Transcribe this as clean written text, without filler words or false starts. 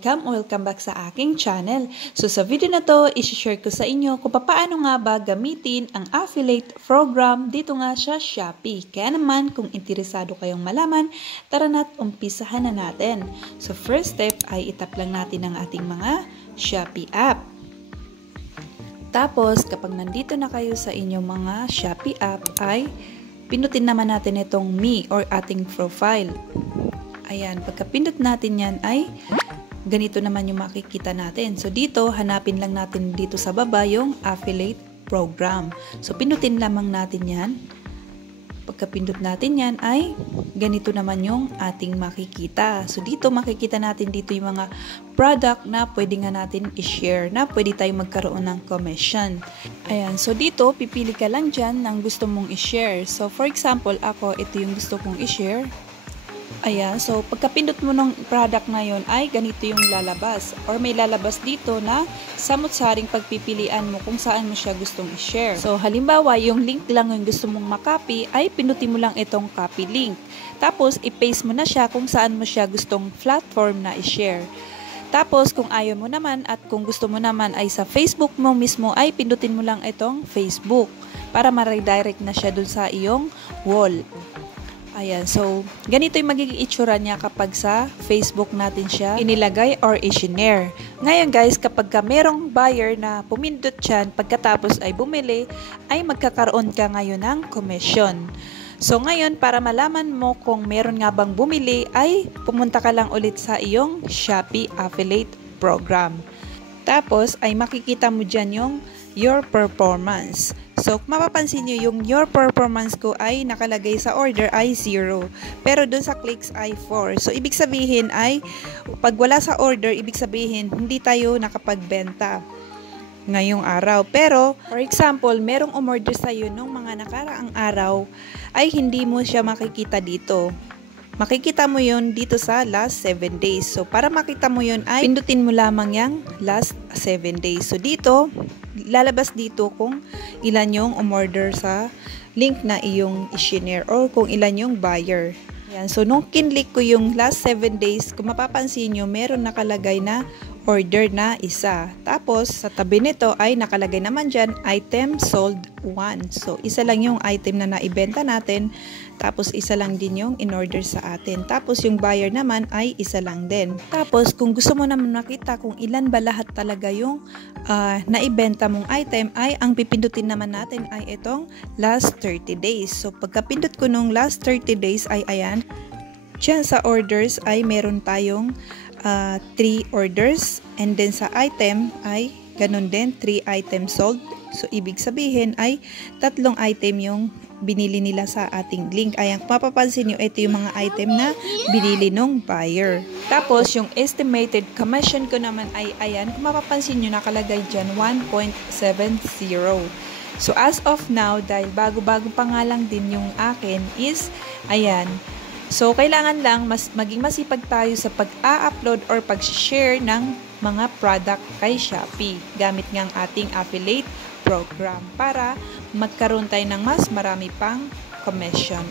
Welcome back sa aking channel. So sa video na to, i-share ko sa inyo kung paano nga ba gamitin ang affiliate program dito nga sa Shopee. Kaya naman, kung interesado kayong malaman, tara na't umpisahan na natin. So first step ay itap lang natin ang ating mga Shopee app. Tapos, kapag nandito na kayo sa inyong mga Shopee app, ay pinutin naman natin itong me or ating profile. Ayan, pagkapindot natin yan ay ganito naman yung makikita natin. So dito, hanapin lang natin dito sa baba yung affiliate program. So pindutin lamang natin yan. Pagkapindot natin yan ay ganito naman yung ating makikita. So dito makikita natin dito yung mga product na pwede nga natin i-share, na pwede tayong magkaroon ng commission. Ayan, so dito pipili ka lang dyan ng gusto mong i-share. So for example, ako ito yung gusto kong i-share. Ayan, so pagkapindot mo ng product na yun ay ganito yung lalabas or may lalabas dito na samot-saring pagpipilian mo kung saan mo siya gustong i-share. So halimbawa, yung link lang yung gusto mong makopy ay pinutin mo lang itong copy link. Tapos i-paste mo na siya kung saan mo siya gustong platform na i-share. Tapos kung ayaw mo naman at kung gusto mo naman ay sa Facebook mo mismo ay pindutin mo lang itong Facebook para ma-redirect na siya dun sa iyong wall. Ayan, so ganito yung magiging itsura niya kapag sa Facebook natin siya inilagay or i-share. Ngayon guys, kapag merong buyer na pumindot dyan, pagkatapos ay bumili, ay magkakaroon ka ngayon ng commission. So ngayon, para malaman mo kung meron nga bang bumili, ay pumunta ka lang ulit sa iyong Shopee Affiliate Program. Tapos ay makikita mo dyan yung your performance. So, kung mapapansin nyo, yung your performance ko ay nakalagay sa order ay 0. Pero dun sa clicks ay 4. So, ibig sabihin ay, pag wala sa order, ibig sabihin, hindi tayo nakapagbenta ngayong araw. Pero, for example, merong umorder sa'yo nung mga nakaraang araw, ay hindi mo siya makikita dito. Makikita mo yun dito sa last 7 days. So, para makita mo yun ay pindutin mo lamang yung last 7 days. So, dito, lalabas dito kung ilan yung umorder sa link na iyong i-share or kung ilan yung buyer. Yan. So, nung kinlik ko yung last 7 days, kung mapapansin nyo, meron nakalagay na order na isa. Tapos, sa tabi nito ay nakalagay naman dyan, item sold 1. So, isa lang yung item na naibenta natin. Tapos, isa lang din yung in-order sa atin. Tapos, yung buyer naman ay isa lang din. Tapos, kung gusto mo naman makita kung ilan ba lahat talaga yung naibenta mong item, ay ang pipindutin naman natin ay itong last 30 days. So, pagkapindot ko nung last 30 days ay ayan. Diyan sa orders ay meron tayong 3 orders. And then sa item ay ganun din, 3 items sold. So, ibig sabihin ay 3 item yung binili nila sa ating link. Ayan, kung mapapansin nyo, ito yung mga item na binili nung buyer. Tapos, yung estimated commission ko naman ay, ayan, kung mapapansin nyo, nakalagay dyan 1.70. So, as of now, dahil bago-bago pa nga lang din yung akin is, ayan, so, kailangan lang maging masipag tayo sa pag-a-upload or pag-share ng mga product kay Shopee gamit ng ating affiliate program para magkaroon tayo ng mas marami pang commission.